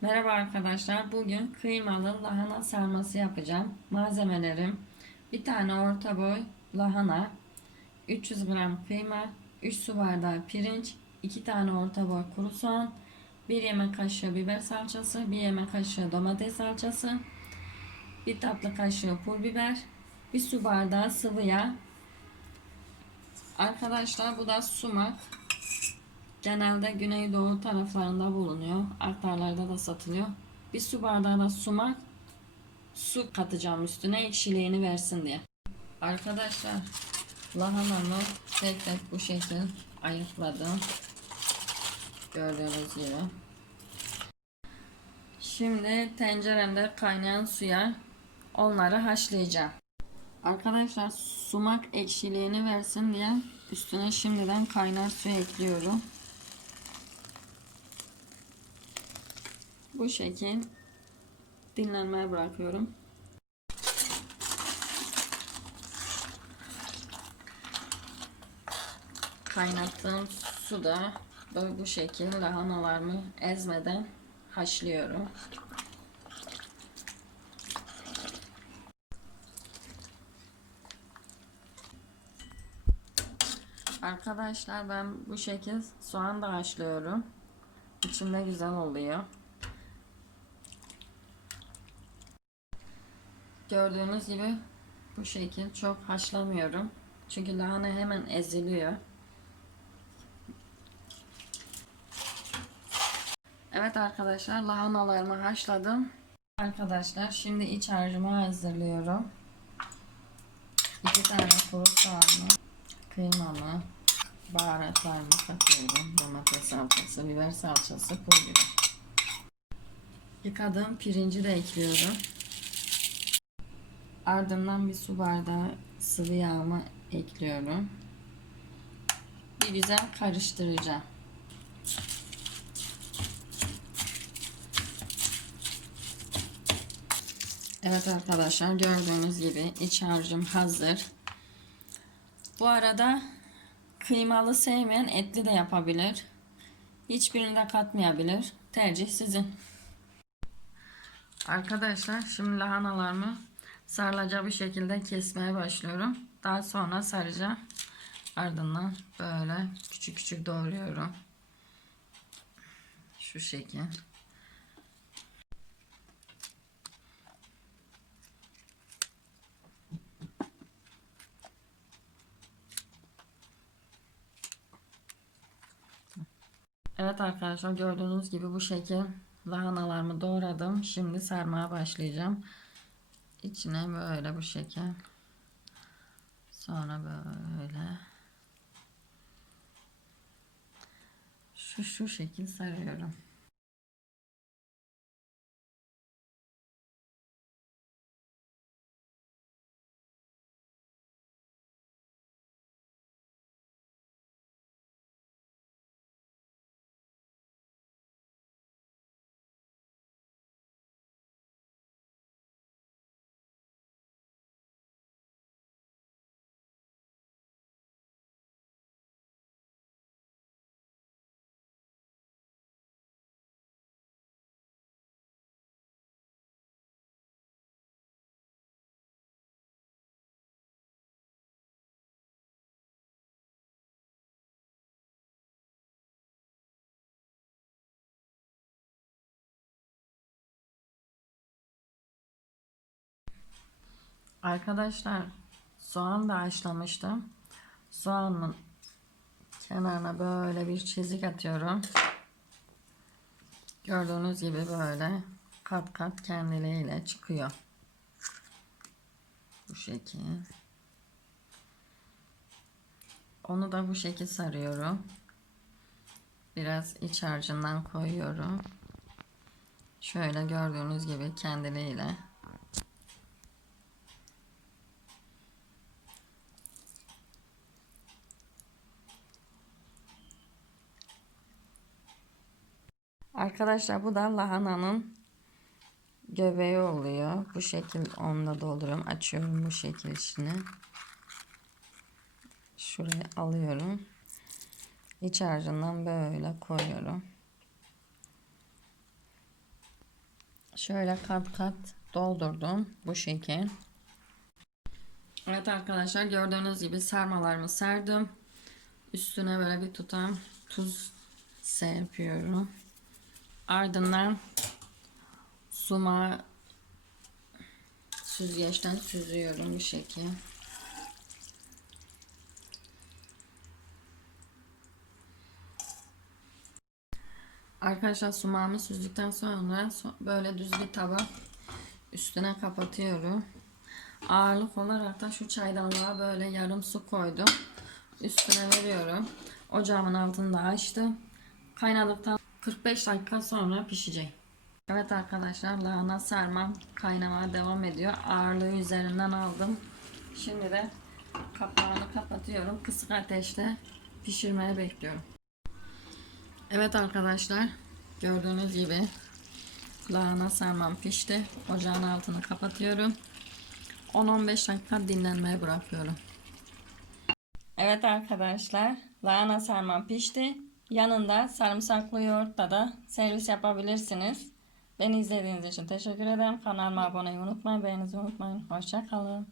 Merhaba arkadaşlar. Bugün kıymalı lahana sarması yapacağım. Malzemelerim bir tane orta boy lahana, 300 gram kıyma, 3 su bardağı pirinç, 2 tane orta boy kuru soğan, 1 yemek kaşığı biber salçası, 1 yemek kaşığı domates salçası, 1 tatlı kaşığı pul biber, 1 su bardağı sıvı yağ. Arkadaşlar bu da sumak. Genelde güneydoğu taraflarında bulunuyor. Aktarlarda da satılıyor. Bir su bardağı da sumak su katacağım üstüne ekşiliğini versin diye. Arkadaşlar lahanamı tek tek bu şekil ayıkladım. Gördüğünüz gibi. Şimdi tenceremde kaynayan suya onları haşlayacağım. Arkadaşlar sumak ekşiliğini versin diye üstüne şimdiden kaynar su ekliyorum. Bu şekil dinlenmeye bırakıyorum. Kaynattığım suda böyle bu şekil lahanalarımı ezmeden haşlıyorum. Arkadaşlar ben bu şekil soğan da haşlıyorum. İçinde güzel oluyor. Gördüğünüz gibi bu şekil çok haşlamıyorum. Çünkü lahana hemen eziliyor. Evet arkadaşlar lahanalarımı haşladım. Arkadaşlar şimdi iç harcımı hazırlıyorum. 2 tane kuru soğanı, kıymamı, baharatlarımı katıyorum. Domates salçası, biber salçası, pul biber. Yıkadığım pirinci de ekliyorum. Ardından bir su bardağı sıvı yağımı ekliyorum. Bir güzel karıştıracağım. Evet arkadaşlar gördüğünüz gibi iç harcım hazır. Bu arada kıymalı sevmeyen etli de yapabilir. Hiçbirini de katmayabilir. Tercih sizin. Arkadaşlar şimdi lahanalarımı sarılacağı bir şekilde kesmeye başlıyorum. Daha sonra saracağım. Ardından böyle küçük küçük doğruyorum. Şu şekil. Evet arkadaşlar gördüğünüz gibi bu şekil lahanalarımı doğradım. Şimdi sarmaya başlayacağım. İçine böyle bu şekil. Sonra böyle. Şu şu şekil sarıyorum. Arkadaşlar soğan da haşlamıştım. Soğanın kenarına böyle bir çizik atıyorum. Gördüğünüz gibi böyle kat kat kendiliğiyle çıkıyor. Bu şekil. Onu da bu şekil sarıyorum. Biraz iç harcından koyuyorum. Şöyle gördüğünüz gibi kendiliğiyle Arkadaşlar bu da lahananın göbeği oluyor. Bu şekil onunla dolduruyorum. Açıyorum bu şekil içine. Şuraya alıyorum. İç harcından böyle koyuyorum. Şöyle kat kat doldurdum bu şekil. Evet arkadaşlar gördüğünüz gibi sarmalarımı serdim. Üstüne böyle bir tutam tuz serpiyorum. Ardından suma süzgeçten süzüyorum bu şekil. Arkadaşlar sumağımı süzdükten sonra so- böyle düz bir tabak üstüne kapatıyorum. Ağırlık olarak da şu çaydanlığa böyle yarım su koydum. Üstüne veriyorum. Ocağımın altını da açtım. Kaynadıktan 45 dakika sonra pişecek. Evet arkadaşlar lahana sarmam kaynamaya devam ediyor. Ağırlığı üzerinden aldım. Şimdi de kapağını kapatıyorum. Kısık ateşte pişirmeye bekliyorum. Evet arkadaşlar gördüğünüz gibi lahana sarmam pişti. Ocağın altını kapatıyorum. 10-15 dakika dinlenmeye bırakıyorum. Evet arkadaşlar lahana sarmam pişti. Yanında sarımsaklı yoğurtla da servis yapabilirsiniz. Beni izlediğiniz için teşekkür ederim. Kanalıma abone olmayı unutmayın. Beğeninizi unutmayın. Hoşça kalın.